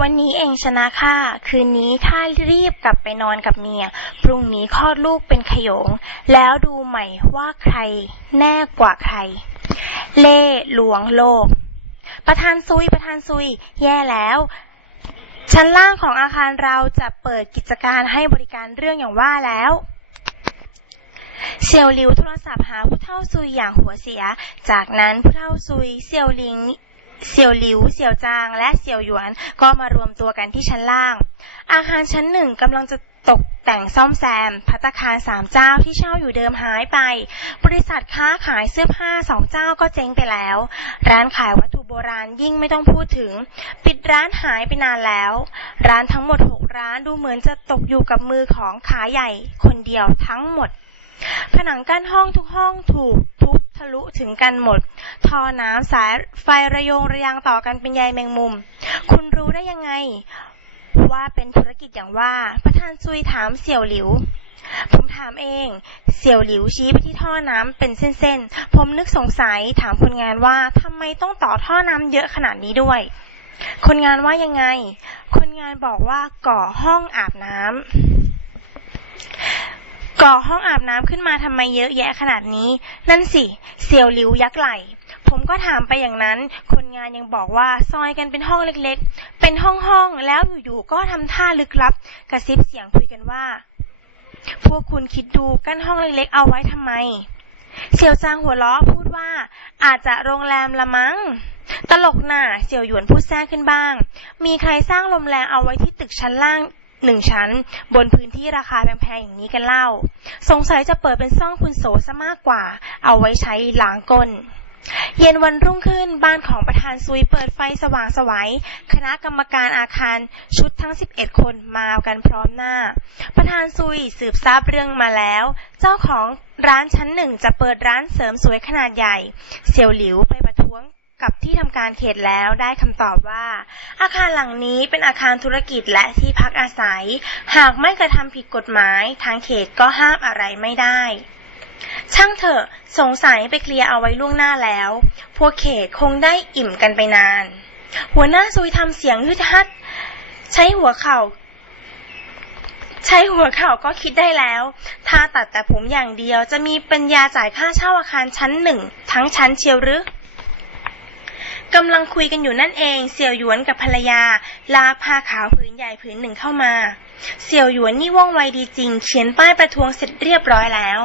วันนี้เองชนะค่ะคืนนี้ถ้ารีบกลับไปนอนกับเมีย พรุ่งนี้คลอดลูกเป็นขยง แล้วดูใหม่ว่าใครแน่กว่าใคร เล่หลวงโลก ประธานซุยประธานซุย แย่แล้วชั้นล่างของอาคารเราจะเปิดกิจการให้บริการเรื่องอย่างว่าแล้วเสี่ยวหลิวโทรศัพท์หาผู้เฒ่าซุยอย่างหัวเสีย จากนั้นผู้เฒ่าซุยเสี่ยวหลิง เสี่ยวหลิว เสี่ยวจาง และเสี่ยวหยวน ก็มารวมตัวกันที่ชั้นล่าง อาคารชั้นหนึ่งกำลังจะตกแต่งซ่อมแซม พัตคารสามเจ้าที่เช่าอยู่เดิมหายไป บริษัทค้าขายเสื้อผ้าสองเจ้าก็เจ๊งไปแล้ว ร้านขายวัตถุโบราณยิ่งไม่ต้องพูดถึง ปิดร้านหายไปนานแล้ว ร้านทั้งหมดหกร้านดูเหมือนจะตกอยู่กับมือของขาใหญ่คนเดียวทั้งหมด ผนังกั้นห้องทุกห้องถูก ทะลุถึงกันหมดท่อน้ำสายไฟระโยงระยางต่อกันเป็นใยแมงมุม คุณรู้ได้ยังไง ว่าเป็นธุรกิจอย่างว่า ประธานซุยถามเสี่ยวหลิว ผมถามเอง เสี่ยวหลิวชี้ไปที่ท่อน้ำเป็นเส้นๆ ผมนึกสงสัยถามคนงานว่าทำไมต้องต่อท่อน้ำเยอะขนาดนี้ด้วย คนงานว่ายังไง คนงานบอกว่าก่อห้องอาบน้ำ ก่อห้องอาบน้ำขึ้นมาทำไมเยอะแยะขนาดนี้ นั่นสิเสี่ยวหลิวยักไหล ผมก็ถามไปอย่างนั้น คนงานยังบอกว่าซอยกันเป็นห้องเล็กๆ เป็นห้องๆ แล้วอยู่ๆ ก็ทำท่าลึกลับ กระซิบเสียงคุยกันว่า พวกคุณคิดดูกั้นห้องเล็กๆ เอาไว้ทำไม เสี่ยวจางหัวล้อพูดว่า อาจจะโรงแรมละมั้ง ตลกน่ะเสี่ยวหยวนพูดแทรกขึ้นบ้าง มีใครสร้างโรงแรมเอาไว้ที่ตึกชั้นล่าง หนึ่งชั้น บนพื้นที่ราคาแพงๆอย่างนี้กันเล่า สงสัยจะเปิดเป็นซ่องคุณโสซะมากกว่า เอาไว้ใช้ล้างก้นเย็นวันรุ่งขึ้นบ้านของประธานซุยเปิดไฟสว่างสวัยคณะกรรมการอาคารชุดทั้ง 11 คนมากันพร้อมหน้า ประธานซุยสืบทราบเรื่องมาแล้ว เจ้าของร้านชั้นหนึ่งจะเปิดร้านเสริมสวยขนาดใหญ่ เสี่ยวหลิวไปประ กับที่ทำการเขตแล้วได้คำตอบว่า อาคารหลังนี้เป็นอาคารธุรกิจและที่พักอาศัย หากไม่กระทำผิดกฎหมาย ทางเขตก็ห้ามอะไรไม่ได้ ช่างเถอะสงสัยไปเคลียร์เอาไว้ล่วงหน้าแล้ว พวกเขตคงได้อิ่มกันไปนาน หัวหน้าซุยทำเสียงฮึดฮัดใช้หัวเข่าใช้หัวเข่าก็คิดได้แล้ว ถ้าตัดแต่ผมอย่างเดียวจะมีปัญญาจ่ายค่าเช่าอาคารชั้นหนึ่ง ทั้งชั้นเชียวหรือ กำลังคุยกันอยู่นั่นเอง เสี่ยวหยวนกับภรรยา ลาผ้าขาวผืนใหญ่ผืนหนึ่งเข้ามา เสี่ยวหยวนนี่ว่องไวดีจริง เขียนป้ายประท้วงเสร็จเรียบร้อยแล้ว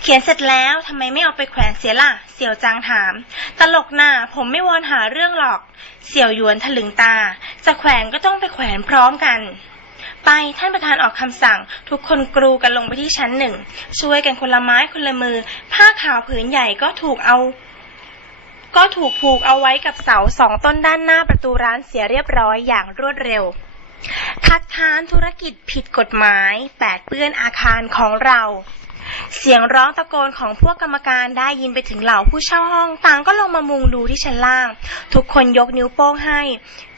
เขียนเสร็จแล้วทำไมไม่เอาไปแขวนเสียล่ะ เสี่ยวจางถาม ตลกหน่ะผมไม่วอนหาเรื่องหรอก เสี่ยวหยวนถลึงตา จะแขวนก็ต้องไปแขวนพร้อมกันไปท่านประธานออกคำสั่ง ทุกคนกรูกันลงไปที่ชั้นหนึ่ง ช่วยกันคนละไม้คนละมือ ผ้าขาวผืนใหญ่ก็ถูกเอา ก็ถูกผูกเอาไว้กับเสาสองต้นด้านหน้าประตูร้านเสียเรียบร้อยอย่างรวดเร็ว คัดค้านธุรกิจผิดกฎหมาย แปดเปื้อนอาคารของเรา เสียงร้องตะโกนของพวกกรรมการได้ยินไปถึงเหล่าผู้เช่าห้อง ต่างก็ลงมามุงดูที่ชั้นล่าง ทุกคนยกนิ้วโป้งให้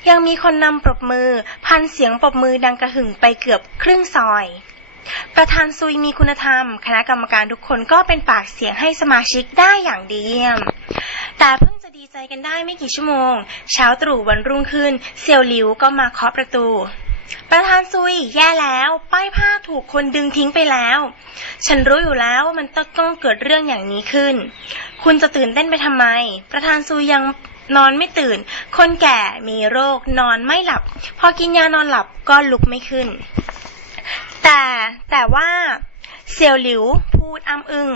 ยังมีคนนำปรบมือ พันเสียงปรบมือดังกระหึ่มไปเกือบครึ่งซอยประธานซุยมีคุณธรรม คณะกรรมการทุกคนก็เป็นปากเสียงให้สมาชิกได้อย่างดีเยี่ยม แต่เพิ่งจะดีใจกันได้ไม่กี่ชั่วโมง เช้าตรู่วันรุ่งขึ้น เซียวหลิวก็มาเคาะประตู ประธานซุย แย่แล้ว ป้ายผ้าถูกคนดึงทิ้งไปแล้ว ฉันรู้อยู่แล้วว่ามันต้องเกิดเรื่องอย่างนี้ขึ้น คุณจะตื่นเต้นไปทำไม ประธานซุยยังนอนไม่ตื่น คนแก่มีโรคนอนไม่หลับ พอกินยานอนหลับก็ลุกไม่ขึ้น แต่แต่ว่าเซียวหลิวพูดอ้ำอึง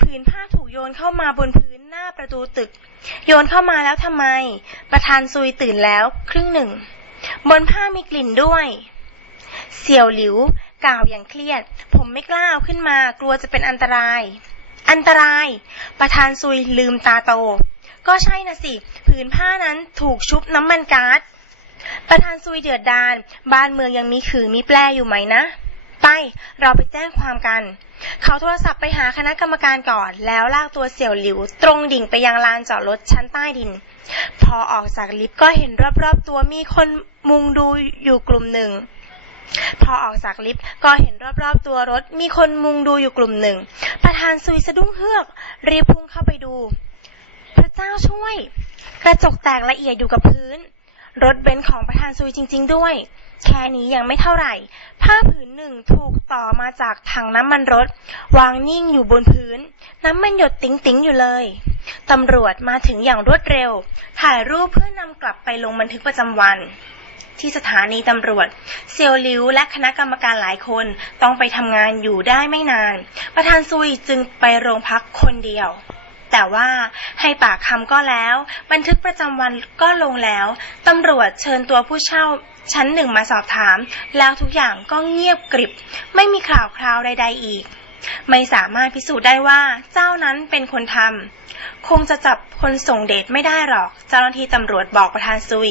ผืนผ้าถูกโยนเข้ามาบนพื้นหน้าประตูตึก โยนเข้ามาแล้วทำไม ประธานซุยตื่นแล้วครึ่งหนึ่ง บนผ้ามีกลิ่นด้วย เสี่ยวหลิวกล่าวอย่างเครียด ผมไม่กล้าเอาขึ้นมากลัวจะเป็นอันตราย อันตราย ประธานซุยลืมตาโต ก็ใช่นะสิ ผืนผ้านั้นถูกชุบน้ำมันก๊าซประธานซุยเดือดดาน บ้านเมืองยังมีขือมีแปรอยู่ไหมนะ ไป เราไปแจ้งความกัน เขาโทรศัพท์ไปหาคณะกรรมการก่อน แล้วลากตัวเสี่ยวหลิว ตรงดิ่งไปยังลานจอดรถชั้นใต้ดิน พอออกจากลิฟต์ก็เห็นรอบๆตัวมีคนมุงดูอยู่กลุ่มหนึ่ง พอออกจากลิฟต์ก็เห็นรอบๆตัวรถมีคนมุงดูอยู่กลุ่มหนึ่ง ประธานซุยสะดุ้งเฮือก รีบพุ่งเข้าไปดู พระเจ้าช่วย กระจกแตกละเอียดอยู่กับพื้น รถเบนซ์ของประธานซุยจริง ๆ ด้วย แค่นี้ยังไม่เท่าไหร่ ผ้าผืนหนึ่งถูกต่อมาจากถังน้ำมันรถ วางนิ่งอยู่บนพื้น น้ำมันหยดติ๋งๆอยู่เลยตำรวจมาถึงอย่างรวดเร็ว ถ่ายรูปเพื่อนำกลับไปลงบันทึกประจำวัน ที่สถานีตำรวจ เซียวลิวและคณะกรรมการหลายคนต้องไปทำงานอยู่ได้ไม่นาน ประธานซุยจึงไปโรงพักคนเดียว แต่ว่าให้ปากคำก็แล้ว บันทึกประจำวันก็ลงแล้วตำรวจเชิญตัวผู้เช่าชั้นหนึ่งมาสอบถาม แล้วทุกอย่างก็เงียบกริบ ไม่มีข่าวคราวใด ๆ อีก ไม่สามารถพิสูจน์ได้ว่าเจ้านั้นเป็นคนทำคงจะจับคนส่งเดชไม่ได้หรอก เจ้าหน้าที่ตำรวจบอกประธานซุย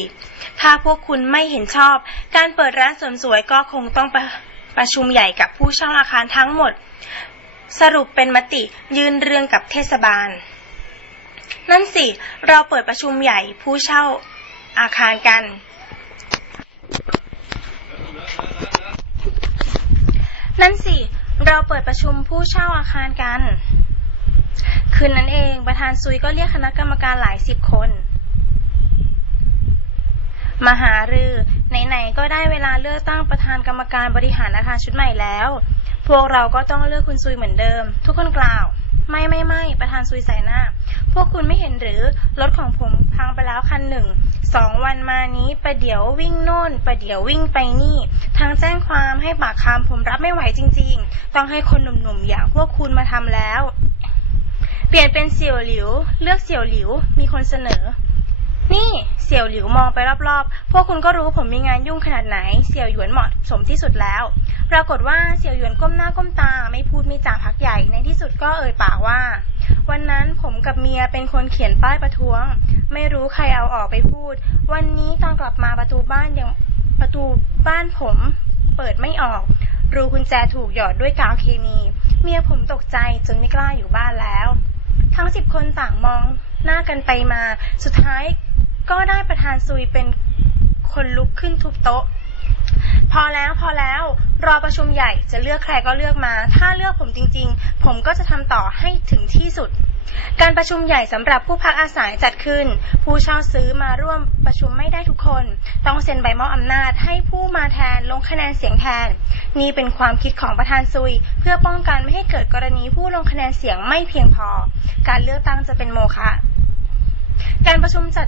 ถ้าพวกคุณไม่เห็นชอบ การเปิดร้านเสริมสวยก็คงต้องประประชุมใหญ่กับผู้เช่าอาคารทั้งหมด สรุปเป็นมติยืนเรื่องกับเทศบาล นั่นสิ เราเปิดประชุมใหญ่ผู้เช่าอาคารกัน นั่นสิ เราเปิดประชุมผู้เช่าอาคารกัน คืนนั้นเองประธานซุยก็เรียกคณะกรรมการหลายสิบคน มาหารือไหนๆก็ได้เวลาเลือกตั้งประธานกรรมการบริหารอาคารชุดใหม่แล้ว พวกเราก็ต้องเลือกคุณซุยเหมือนเดิม ทุกคนกล่าว ไม่ไม่ไม่ประธานซุยใส่หน้า พวกคุณไม่เห็นหรือ รถของผมพังไปแล้วคันหนึ่ง สองวันมานี้ประเดี๋ยววิ่งโน่นประเดี๋ยววิ่งไปนี่ ทางแจ้งความให้ปากคำผมรับไม่ไหวจริง ๆ ต้องให้คนหนุ่มๆอย่างพวกคุณมาทำแล้ว เปลี่ยนเป็นเสี่ยวหลิว เลือกเสี่ยวหลิว มีคนเสนอนี่เสี่ยวหลิวมองไปรอบๆ พวกคุณก็รู้ผมมีงานยุ่งขนาดไหน เสี่ยวหยวนเหมาะสมที่สุดแล้ว ปรากฏว่าเสี่ยวหยวนก้มหน้าก้มตา ไม่พูดไม่จาพักใหญ่ ในที่สุดก็เอ่ยปากว่า วันนั้นผมกับเมียเป็นคนเขียนป้ายประท้วง ไม่รู้ใครเอาออกไปพูด วันนี้ตอนกลับมาประตูบ้านยังประตูบ้านผม เปิดไม่ออก รูกุญแจถูกหยอดด้วยกาวเคมี เมียผมตกใจจนไม่กล้าอยู่บ้านแล้ว ทั้งสิบคนต่างมองหน้ากันไปมา สุดท้ายก็ได้ประธานซุยเป็นคนลุกขึ้นทุบโต๊ะ พอแล้วพอแล้วรอประชุมใหญ่จะเลือกใครก็เลือกมา ถ้าเลือกผมจริงๆ ผมก็จะทำต่อให้ถึงที่สุด การประชุมใหญ่สำหรับผู้พักอาศัยจัดขึ้น ผู้เช่าซื้อมาร่วมประชุมไม่ได้ทุกคน ต้องเซ็นใบมอบอำนาจให้ผู้มาแทนลงคะแนนเสียงแทน นี่เป็นความคิดของประธานซุย เพื่อป้องกันไม่ให้เกิดกรณีผู้ลงคะแนนเสียงไม่เพียงพอ การเลือกตั้งจะเป็นโมฆะการประชุมจัด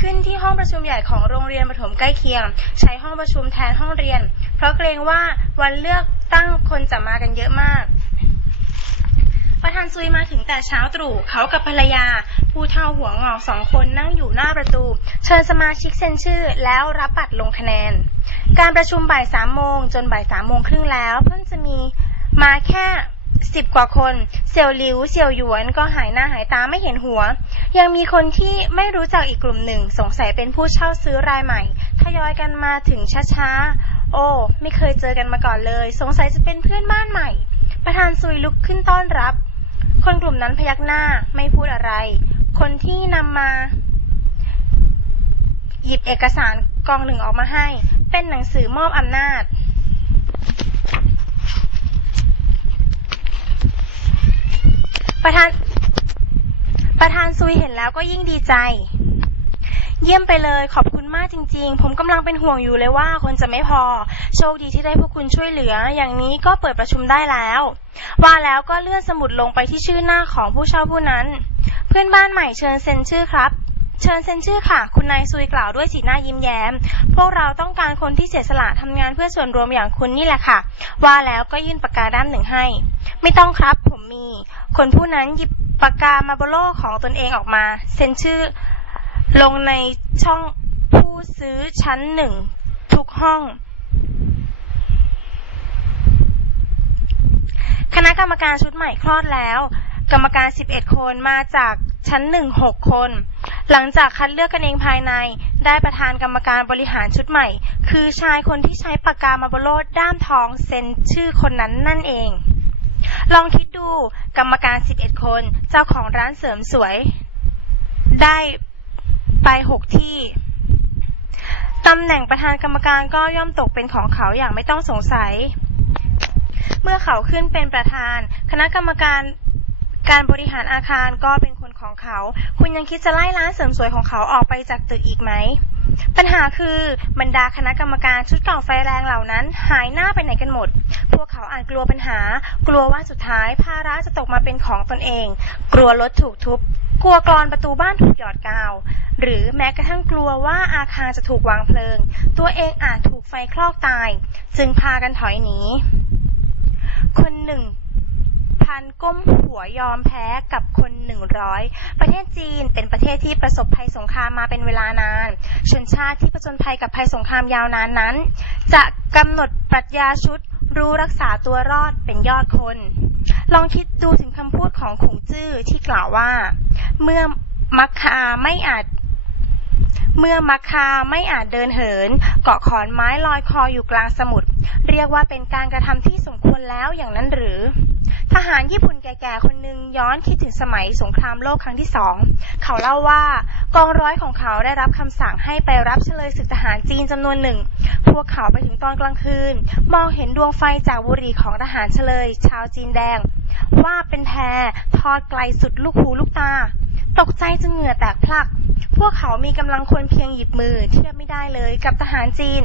ขึ้นที่ห้องประชุมใหญ่ของโรงเรียนประถมใกล้เคียง ใช้ห้องประชุมแทนห้องเรียน เพราะเกรงว่าวันเลือกตั้งคนจะมากันเยอะมากประธานซุยมาถึงแต่เช้าตรู่เขากับภรรยา ผู้เฒ่าหัวงอกสองคนนั่งอยู่หน้าประตู เชิญสมาชิกเซ็นชื่อ แล้วรับบัตรลงคะแนน การประชุมบ่ายสามโมงจนบ่ายสามโมงครึ่งแล้ว เพิ่งจะมีมาแค่ สิบกว่าคน เสี่ยวหลิว เสี่ยวหยวนก็หายหน้าหายตาไม่เห็นหัว ยังมีคนที่ไม่รู้จักอีกกลุ่มหนึ่ง สงสัยเป็นผู้เช่าซื้อรายใหม่ ทยอยกันมาถึงช้าๆ โอ้ ไม่เคยเจอกันมาก่อนเลย สงสัยจะเป็นเพื่อนบ้านใหม่ ประธานซุยลุกขึ้นต้อนรับ คนกลุ่มนั้นพยักหน้าไม่พูดอะไร คนที่นำมา หยิบเอกสารกองหนึ่งออกมาให้ เป็นหนังสือมอบอำนาจ ประธาน ประธานซุยเห็นแล้วก็ยิ่งดีใจ เยี่ยมไปเลยขอบคุณมากจริง ๆ ผมกำลังเป็นห่วงอยู่เลยว่าคนจะไม่พอ โชคดีที่ได้พวกคุณช่วยเหลือ อย่างนี้ก็เปิดประชุมได้แล้ว ว่าแล้วก็เลื่อนสมุดลงไปที่ชื่อหน้าของผู้เช่าผู้นั้น เพื่อนบ้านใหม่เชิญเซ็นชื่อครับเชิญเซ็นชื่อค่ะ คุณนายซุยกล่าวด้วยสีหน้ายิ้มแย้ม พวกเราต้องการคนที่เสียสละทำงานเพื่อส่วนรวมอย่างคุณนี่แหละค่ะ ว่าแล้วก็ยื่นปากกาด้ามหนึ่งให้ ไม่ต้องครับ ผมมี คนผู้นั้นหยิบปากกามาโบโลของตนเองออกมา เซ็นชื่อลงในช่องผู้ซื้อชั้นหนึ่งทุกห้อง คณะกรรมการชุดใหม่คลอดแล้ว กรรมการ 11 คนมาจากชั้นหนึ่งหกคน หลังจากคัดเลือกกันเองภายใน ได้ประธานกรรมการบริหารชุดใหม่ คือชายคนที่ใช้ปากกามาโบโลดด้ามทองเซ็นชื่อคนนั้นนั่นเอง ลองคิดดูกรรมการ 11 คน เจ้าของร้านเสริมสวย ได้ไปหกที่ตำแหน่งประธานกรรมการก็ย่อมตกเป็นของเขาอย่างไม่ต้องสงสัย เมื่อเขาขึ้นเป็นประธาน คณะกรรมการการบริหารอาคารก็เป็นคนของเขา คุณยังคิดจะไล่ร้านเสริมสวยของเขาออกไปจากตึกอีกไหม ปัญหาคือบรรดาคณะกรรมการชุดเก่าไฟแรงเหล่านั้น หายหน้าไปไหนกันหมด พวกเขาอาจกลัวปัญหา กลัวว่าสุดท้ายภาระจะตกมาเป็นของตนเอง กลัวรถถูกทุบ กลัวกรอนประตูบ้านถูกหยอดกาว หรือแม้กระทั่งกลัวว่าอาคารจะถูกวางเพลิง ตัวเองอาจถูกไฟคลอกตาย จึงพากันถอยหนี คนหนึ่งพันก้มหัวยอมแพ้กับคนหนึ่งร้อยประเทศจีนเป็นประเทศที่ประสบภัยสงครามมาเป็นเวลานาน ชนชาติที่ผจญภัยกับภัยสงครามยาวนานนั้น จะกำหนดปรัชญาชุด รู้รักษาตัวรอดเป็นยอดคน ลองคิดดูถึงคำพูดของขงจื้อที่กล่าวว่า เมื่อมักคาไม่อาจ เมื่อมักคาไม่อาจเดินเหิน เกาะขอนไม้ลอยคออยู่กลางสมุทรเรียกว่าเป็นการกระทำที่สมควรแล้วอย่างนั้นหรือ ทหารญี่ปุ่นแก่ๆคนหนึ่งย้อนคิดถึงสมัยสงครามโลกครั้งที่สองเขาเล่าว่ากองร้อยของเขาได้รับคำสั่งให้ไปรับเฉลยศึกทหารจีนจำนวนหนึ่ง พวกเขาไปถึงตอนกลางคืน มองเห็นดวงไฟจากบุหรี่ของทหารเฉลย ชาวจีนแดง ว่าเป็นแพทอดไกลสุดลูกหูลูกตา ตกใจจนเหงื่อแตกพลัก พวกเขามีกำลังคนเพียงหยิบมือเทียบไม่ได้เลยกับทหารจีน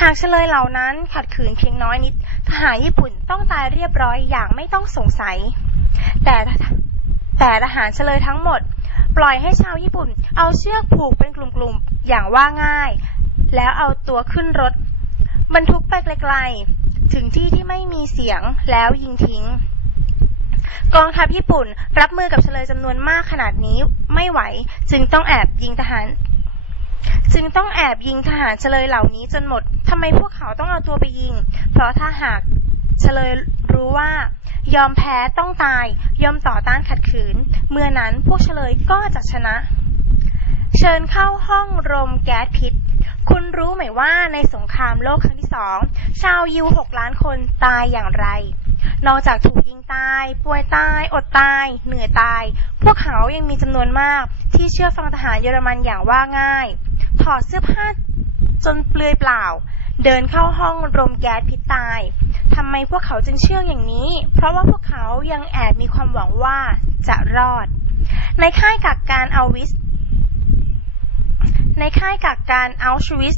หากเฉลยเหล่านั้นขัดขืนเพียงน้อยนิด ทหารญี่ปุ่นต้องตายเรียบร้อยอย่างไม่ต้องสงสัย แต่แต่ทหารเฉลยทั้งหมด ปล่อยให้ชาวญี่ปุ่น เอาเชือกผูกเป็นกลุ่มๆอย่างว่าง่าย แล้วเอาตัวขึ้นรถ บรรทุกไปไกลๆถึงที่ที่ไม่มีเสียงแล้วยิงทิ้ง กองทัพญี่ปุ่นรับมือกับเฉลยจำนวนมากขนาดนี้ไม่ไหว จึงต้องแอบยิงทหาร จึงต้องแอบยิงทหารเฉลยเหล่านี้จนหมดทำไมพวกเขาต้องเอาตัวไปยิง เพราะถ้าหากเฉลยรู้ว่ายอมแพ้ต้องตาย ยอมต่อต้านขัดขืน เมื่อนั้นพวกเฉลยก็จะชนะ เชิญเข้าห้องรมแก๊สพิษ คุณรู้ไหมว่าในสงครามโลกครั้งที่สอง ชาวยิวหกล้านคนตายอย่างไร นอกจากถูกยิงตาย ป่วยตาย อดตาย เหนื่อยตาย พวกเขายังมีจำนวนมาก ที่เชื่อฟังทหารเยอรมันอย่างว่าง่าย ถอดเสื้อผ้าจนเปลือยเปล่า เดินเข้าห้องรมแก๊สพิษตายทำไมพวกเขาจึงเชื่ออย่างนี้ เพราะว่าพวกเขายังแอบมีความหวังว่าจะรอด ในค่ายกักการอัลวิส ในค่ายกักการอัลชวิส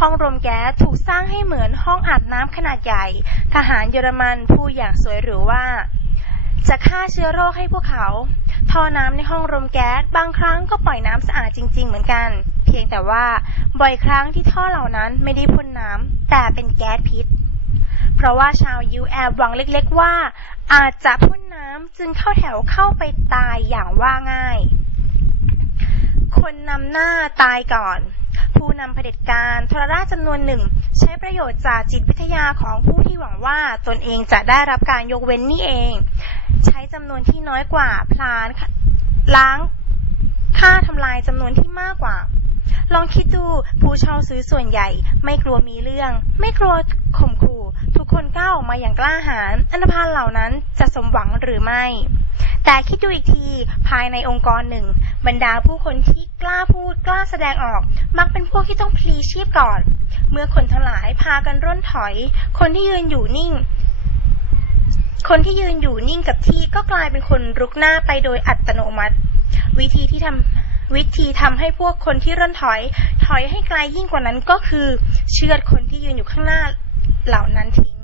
ห้องรมแก๊สถูกสร้างให้เหมือนห้องอาบน้ำขนาดใหญ่ ทหารเยอรมันพูดอย่างสวยหรูว่า จะฆ่าเชื้อโรคให้พวกเขา ท่อน้ำในห้องรมแก๊สบางครั้งก็ปล่อยน้ำสะอาดจริง ๆ เหมือนกัน เพียงแต่ว่าบ่อยครั้งที่ท่อเหล่านั้นไม่ได้พ่นน้ำแต่เป็นแก๊สพิษ เพราะว่าชาวยิวแอบหวังเล็ก ๆ ว่า อาจจะพ่นน้ำจึงเข้าแถวเข้าไปตายอย่างว่าง่าย คนนำหน้าตายก่อน ผู้นำเผด็จการทรราชจำนวนหนึ่ง ใช้ประโยชน์จากจิตวิทยาของผู้ที่หวังว่าตนเองจะได้รับการยกเว้นนี่เอง ใช้จำนวนที่น้อยกว่าพลานล้างค่าทำลายจำนวนที่มากกว่า ลองคิดดูผู้เช่าซื้อส่วนใหญ่ ไม่กลัวมีเรื่อง ไม่กลัวข่มขู่ ทุกคนก้าวออกมาอย่างกล้าหาญอันธพาลเหล่านั้นจะสมหวังหรือไม่ แต่คิดดูอีกทีภายในองค์กรหนึ่ง บรรดาผู้คนที่กล้าพูดกล้าแสดงออก มักเป็นพวกที่ต้องพลีชีพก่อน เมื่อคนทั้งหลายพากันร่นถอย คนที่ยืนอยู่นิ่ง คนที่ยืนอยู่นิ่งกับที่ก็กลายเป็นคนรุกหน้าไปโดยอัตโนมัติ วิธีที่ทำวิธีทำให้พวกคนที่ร่นถอย ถอยให้ไกลยิ่งกว่านั้นก็คือ เชือดคนที่ยืนอยู่ข้างหน้าเหล่านั้นทิ้ง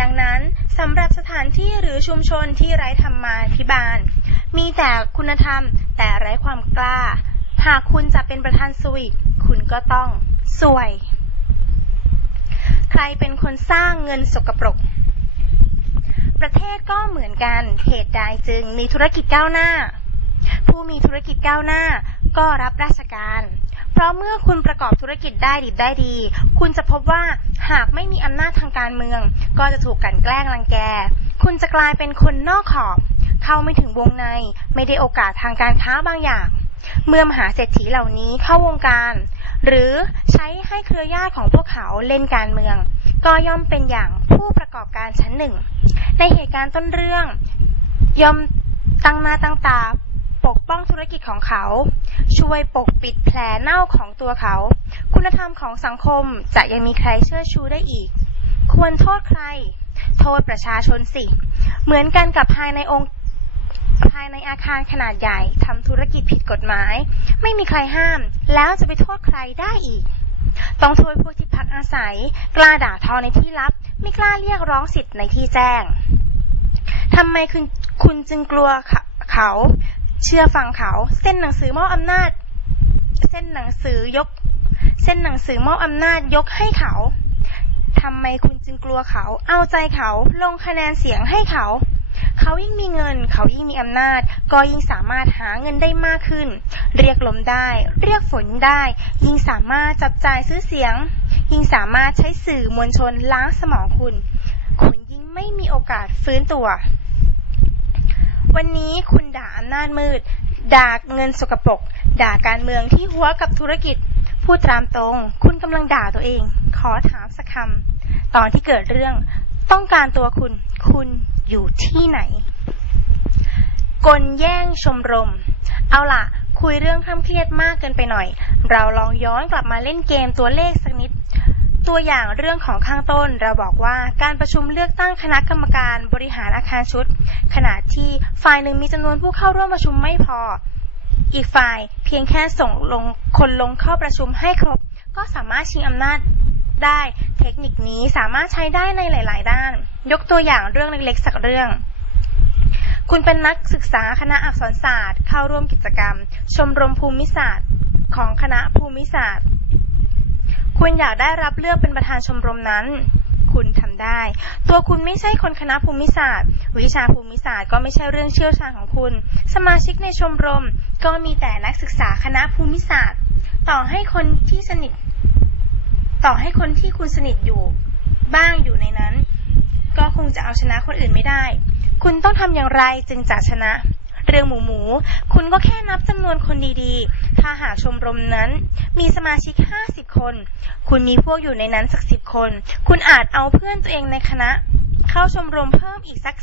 ดังนั้นสำหรับสถานที่หรือชุมชนที่ไร้ธรรมาภิบาล มีแต่คุณธรรมแต่ไร้ความกล้า หากคุณจะเป็นประธานซุยคุณก็ต้องสวย ใครเป็นคนสร้างเงินสกปรก ประเทศก็เหมือนกันเหตุใดจึงมีธุรกิจก้าวหน้า ผู้มีธุรกิจก้าวหน้าก็รับราชการ เพราะเมื่อคุณประกอบธุรกิจได้ดีได้ดี คุณจะพบว่าหากไม่มีอำนาจทางการเมือง ก็จะถูกกันแกล้งรังแก คุณจะกลายเป็นคนนอกขอบ เข้าไม่ถึงวงใน ไม่ได้โอกาสทางการค้าบางอย่าง เมื่อมหาเศรษฐีเหล่านี้เข้าวงการ หรือใช้ให้เครือญาติของพวกเขาเล่นการเมือง ก็ย่อมเป็นอย่างผู้ประกอบการชั้นหนึ่ง ในเหตุการณ์ต้นเรื่อง ย่อมตั้งหน้าตั้งตาปกป้องธุรกิจของเขา ช่วยปกปิดแผลเน่าของตัวเขา คุณธรรมของสังคมจะยังมีใครเชื่อชูได้อีก ควรโทษใคร โทษประชาชนสิ เหมือนกันกับภายในองค์ภายในอาคารขนาดใหญ่ทำธุรกิจผิดกฎหมาย ไม่มีใครห้าม แล้วจะไปโทษใครได้อีก ต้องโทษพวกที่พักอาศัย กล้าด่าทอในที่ลับ ไม่กล้าเรียกร้องสิทธิ์ในที่แจ้งทำไมคุณคุณจึงกลัวเขา เชื่อฟังเขา เส้นหนังสือมอบอำนาจ เส้นหนังสือยก เส้นหนังสือมอบอำนาจยกให้เขาทำไมคุณจึงกลัวเขา เอาใจเขา ลงคะแนนเสียงให้เขา เขายิ่งมีเงิน เขายิ่งมีอำนาจ ก็ยิ่งสามารถหาเงินได้มากขึ้น เรียกลมได้ เรียกฝนได้ ยิ่งสามารถจับจ่ายซื้อเสียง ยิ่งสามารถใช้สื่อมวลชนล้างสมองคุณ คุณยิ่งไม่มีโอกาสฟื้นตัว วันนี้คุณด่าอำนาจมืด ด่าเงินสกปรก ด่าการเมืองที่หัวกับธุรกิจ พูดตามตรง คุณกำลังด่าตัวเอง ขอถามสักคำตอนที่เกิดเรื่อง ต้องการตัวคุณ คุณอยู่ที่ไหน กลแย่งชมรม เอาล่ะ คุยเรื่องคร่ำเครียดมากเกินไปหน่อย เราลองย้อนกลับมาเล่นเกมตัวเลขสักนิด ตัวอย่างเรื่องของข้างต้นเราบอกว่าการประชุมเลือกตั้งคณะกรรมการบริหารอาคารชุด ขณะที่ฝ่ายหนึ่งมีจำนวนผู้เข้าร่วมประชุมไม่พอ อีกฝ่ายเพียงแค่ส่งลงคนลงเข้าประชุมให้ครบ ก็สามารถชิงอำนาจได้ เทคนิคนี้สามารถใช้ได้ในหลาย ๆ ด้าน ยกตัวอย่างเรื่องเล็กๆสักเรื่อง คุณเป็นนักศึกษาคณะอักษรศาสตร์ เข้าร่วมกิจกรรม ชมรมภูมิศาสตร์ ของคณะภูมิศาสตร์ คุณอยากได้รับเลือกเป็นประธานชมรมนั้น คุณทำได้ ตัวคุณไม่ใช่คนคณะภูมิศาสตร์ วิชาภูมิศาสตร์ก็ไม่ใช่เรื่องเชี่ยวชาญของคุณ สมาชิกในชมรม ก็มีแต่นักศึกษาคณะภูมิศาสตร์ ต่อให้คนที่สนิท ต่อให้คนที่คุณสนิทอยู่ บ้างอยู่ในนั้น ก็คงจะเอาชนะคนอื่นไม่ได้ คุณต้องทำอย่างไรจึงจะชนะ เรื่องหมูหมู คุณก็แค่นับจำนวนคนดีๆ ถ้าหากชมรมนั้น มีสมาชิก 50 คน คุณมีพวกอยู่ในนั้นสักสิบคน คุณอาจเอาเพื่อนตัวเองในคณะ เข้าชมรมเพิ่มอีกสัก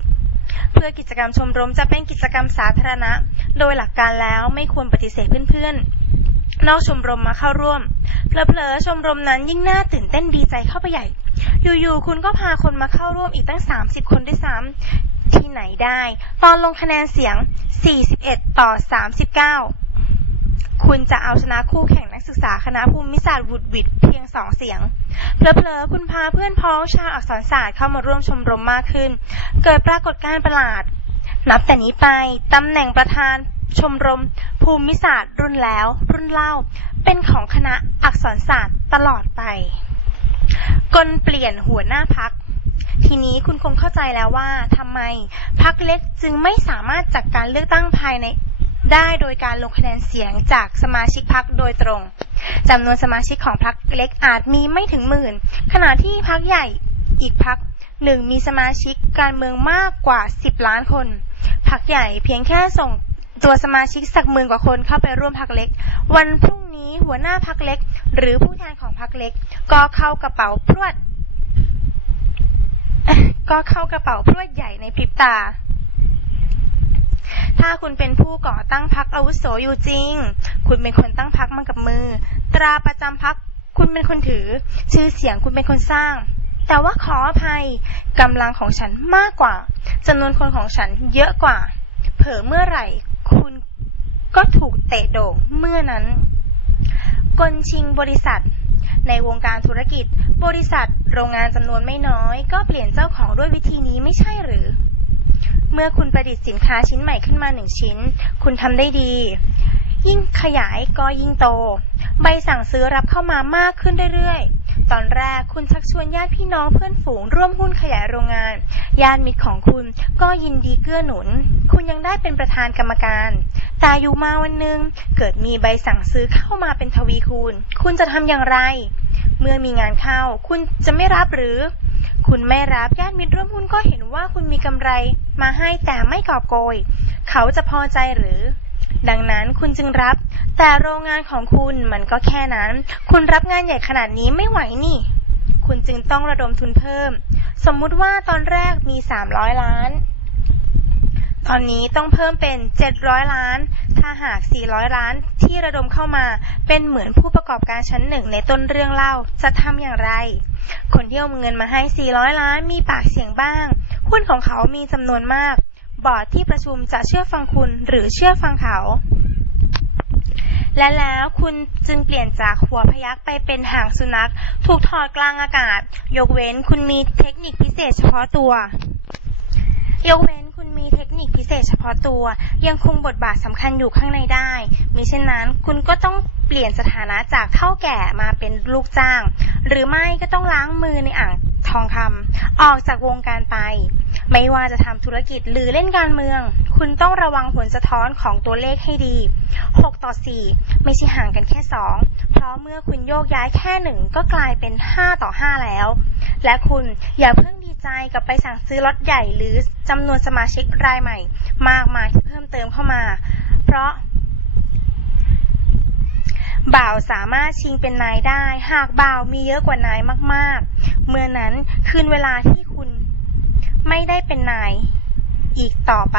30เพื่อกิจกรรมชมรมจะเป็นกิจกรรมสาธารณะ โดยหลักการแล้วไม่ควรปฏิเสธเพื่อนๆ นอกชมรมมาเข้าร่วม เพลอๆ ชมรมนั้นยิ่งน่าตื่นเต้นดีใจเข้าไปใหญ่ อยู่ๆ คุณก็พาคนมาเข้าร่วมอีกตั้ง 30 คนด้วยซ้ำ ที่ไหนได้ ตอนลงคะแนนเสียง 41 ต่อ 39 คุณจะเอาชนะคู่แข่งนักศึกษาคณะภูมิศาสตร์วุดวิดเพียงสองเสียง เพลอๆคุณพาเพื่อนพ้องชาวอักษรศาสตร์เข้ามาร่วมชมรมมากขึ้น เกิดปรากฏการณ์ประหลาด นับแต่นี้ไปตำแหน่งประธานชมรม ภูมิศาสตร์รุ่นแล้ว รุ่นเล่า เป็นของคณะอักษรศาสตร์ตลอดไป กลเปลี่ยนหัวหน้าพัก ทีนี้คุณคงเข้าใจแล้วว่าทำไมพักเล็กจึงไม่สามารถจัดการเลือกตั้งภายในได้โดยการลงคะแนนเสียงจากสมาชิกพักโดยตรงจำนวนสมาชิกของพักเล็กอาจมีไม่ถึงหมื่น ขณะที่พักใหญ่อีกพักหนึ่งมีสมาชิกการเมืองมากกว่า 10 ล้านคนพักใหญ่เพียงแค่ส่งตัวสมาชิกสักหมื่นกว่าคนเข้าไปร่วมพักเล็ก วันพรุ่งนี้หัวหน้าพักเล็ก หรือผู้แทนของพักเล็ก ก็เข้ากระเป๋าพรวด ก็เข้ากระเป๋าพรวดใหญ่ในพริบตา ถ้าคุณเป็นผู้ก่อตั้งพักอาวุโสอยู่จริง คุณเป็นคนตั้งพักมากับมือ ตราประจำพักคุณเป็นคนถือ ชื่อเสียงคุณเป็นคนสร้าง แต่ว่าขออภัยกำลังของฉันมากกว่าจำนวนคนของฉันเยอะกว่า เผลอเมื่อไหร่ คุณก็ถูกเตะโด่งเมื่อนั้น กลชิงบริษัท ในวงการธุรกิจ บริษัท โรงงานจำนวนไม่น้อย ก็เปลี่ยนเจ้าของด้วยวิธีนี้ไม่ใช่หรือ เมื่อคุณประดิษฐ์สินค้าชิ้นใหม่ขึ้นมาหนึ่งชิ้น คุณทำได้ดี ยิ่งขยายก็ยิ่งโต ใบสั่งซื้อรับเข้ามามากขึ้นเรื่อยๆ ตอนแรกคุณชักชวนญาติพี่น้องเพื่อนฝูงร่วมหุ้นขยายโรงงาน ญาติมิตรของคุณก็ยินดีเกื้อหนุน คุณยังได้เป็นประธานกรรมการ แต่อยู่มาวันหนึ่งเกิดมีใบสั่งซื้อเข้ามาเป็นทวีคูณ คุณจะทำอย่างไร เมื่อมีงานเข้า คุณจะไม่รับหรือ คุณไม่รับญาติมิตรร่วมหุ้นก็เห็นว่าคุณมีกำไร มาให้แต่ไม่กอบโกย เขาจะพอใจหรือ ดังนั้นคุณจึงรับ แต่โรงงานของคุณมันก็แค่นั้น คุณรับงานใหญ่ขนาดนี้ไม่ไหวนี่ คุณจึงต้องระดมทุนเพิ่ม สมมุติว่าตอนแรกมี 300 ล้าน ตอนนี้ต้องเพิ่มเป็น 700 ล้าน ถ้าหาก 400 ล้านที่ระดมเข้ามาเป็นเหมือนผู้ประกอบการชั้นหนึ่งในต้นเรื่องเล่าจะทำอย่างไร คนที่เอาเงินมาให้ 400 ล้านมีปากเสียงบ้างหุ้นของเขามีจำนวนมาก บอร์ดที่ประชุมจะเชื่อฟังคุณหรือเชื่อฟังเขา และแล้วคุณจึงเปลี่ยนจากหัวพยักไปเป็นหางสุนัข ถูกถอดกลางอากาศ ยกเว้นคุณมีเทคนิคพิเศษเฉพาะตัว ยกเว้นคุณมีเทคนิคพิเศษเฉพาะตัว ยังคงบทบาทสำคัญอยู่ข้างในได้มิเช่นนั้นคุณก็ต้องเปลี่ยนสถานะจากเท่าแก่มาเป็นลูกจ้าง หรือไม่ก็ต้องล้างมือในอ่าง องคำออกจากวงการไป ไม่ว่าจะทำธุรกิจหรือเล่นการเมือง คุณต้องระวังผลสะท้อนของตัวเลขให้ดี 6 ต่อ 4 ไม่ใช่ห่างกันแค่ 2 เพราะเมื่อคุณโยกย้ายแค่หนึ่งก็กลายเป็น 5 ต่อ 5 แล้ว และคุณอย่าเพิ่งดีใจกับไปสั่งซื้อรถใหญ่หรือจำนวนสมาชิกรายใหม่ มากมายที่เพิ่มเติมเข้ามา เพราะ บ่าวสามารถชิงเป็นนายได้ หากบ่าวมีเยอะกว่านายมากๆ เมื่อนั้นคืนเวลาที่คุณไม่ได้เป็นนายอีกต่อไป